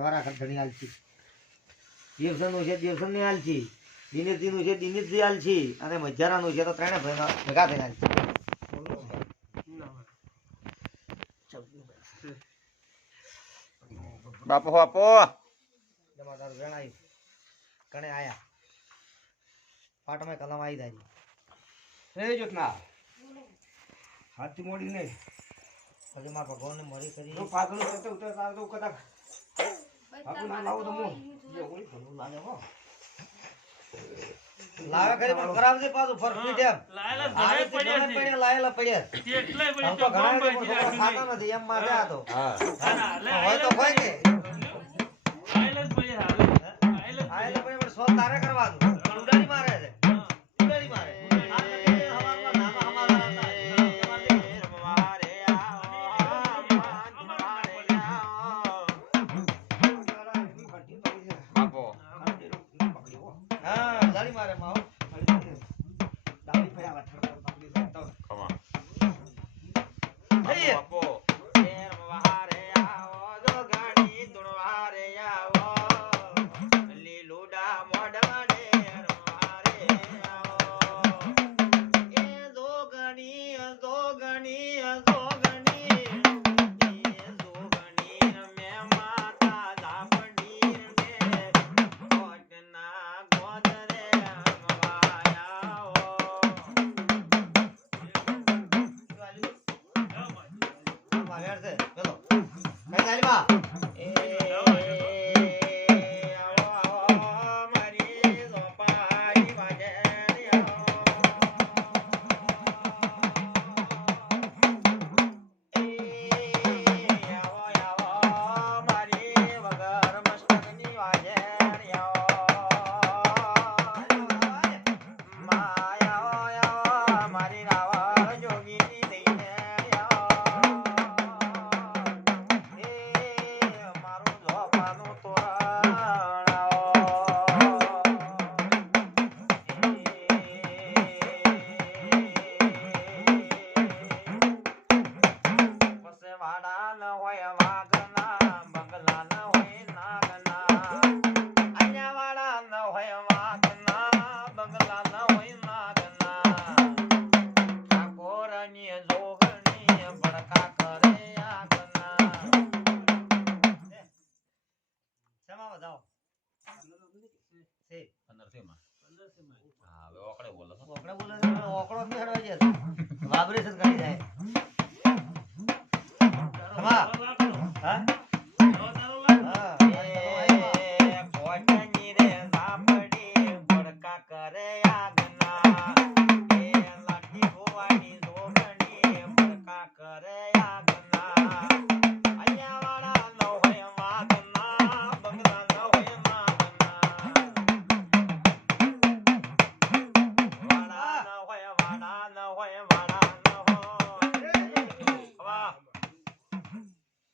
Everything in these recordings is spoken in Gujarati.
એવાના ખરધણી આલછી દેવસનનું છે, દેવસનની આલછી દિનેશજીનું છે, દિનેશજી આલછી અને મજારાનું છે તો ત્રણે ભેગા થઈને આલછી બાપો બાપો! જમાદાર વેણ આવી કણે આયા. પાટમાં કલમ આવી દાજી એ જોતના હાથી મોડી નહીં પછી મારા ભગવાનને મરી કરી. પાછળ ઉતરતા ઉતરતા તો કદાચ પાછું ના લાવું તો હું જે ઓળી ઘણું લાગે હો લાવે ખરી પણ કરાવજે પાછું ફરતી તેમ લાયેલા પડ્યા પડ્યા તો ઘણા ખાતા નથી એમ માટે આ તો હોય તો હોય કે આયેલા પડ્યા, આયેલા. આયેલા જ આયેલા પડ્યા પણ સો તારે કરવા હા ઉડાડી મારે માવો ખમા જઈએ. બાપુ ન હોય વાઘના બંગલા ન હોય નાગના અહીંયા ન હોય વાઘના બગલા ન હોય નાગના ઠાકોરની જોગણી ભડકા કરે આગના શેમાં વધાવો ઓકડે બોલો બોલે ઓકળો જ નહીં જાય વાબરેશન કરી જાય શેમાં? હા હા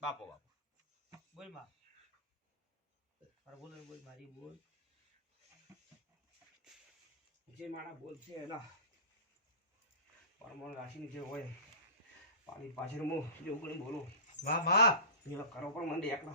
બાપુ. કાપો બોલમાં. મારા બોલ બોલ મારી બોલ. જે મારા બોલ છે એના પરમાણ રાશિની જે હોય પાણી પાછળ હું જોગણી બોલું. વાહ વાહ. કરો પણ મને એકલા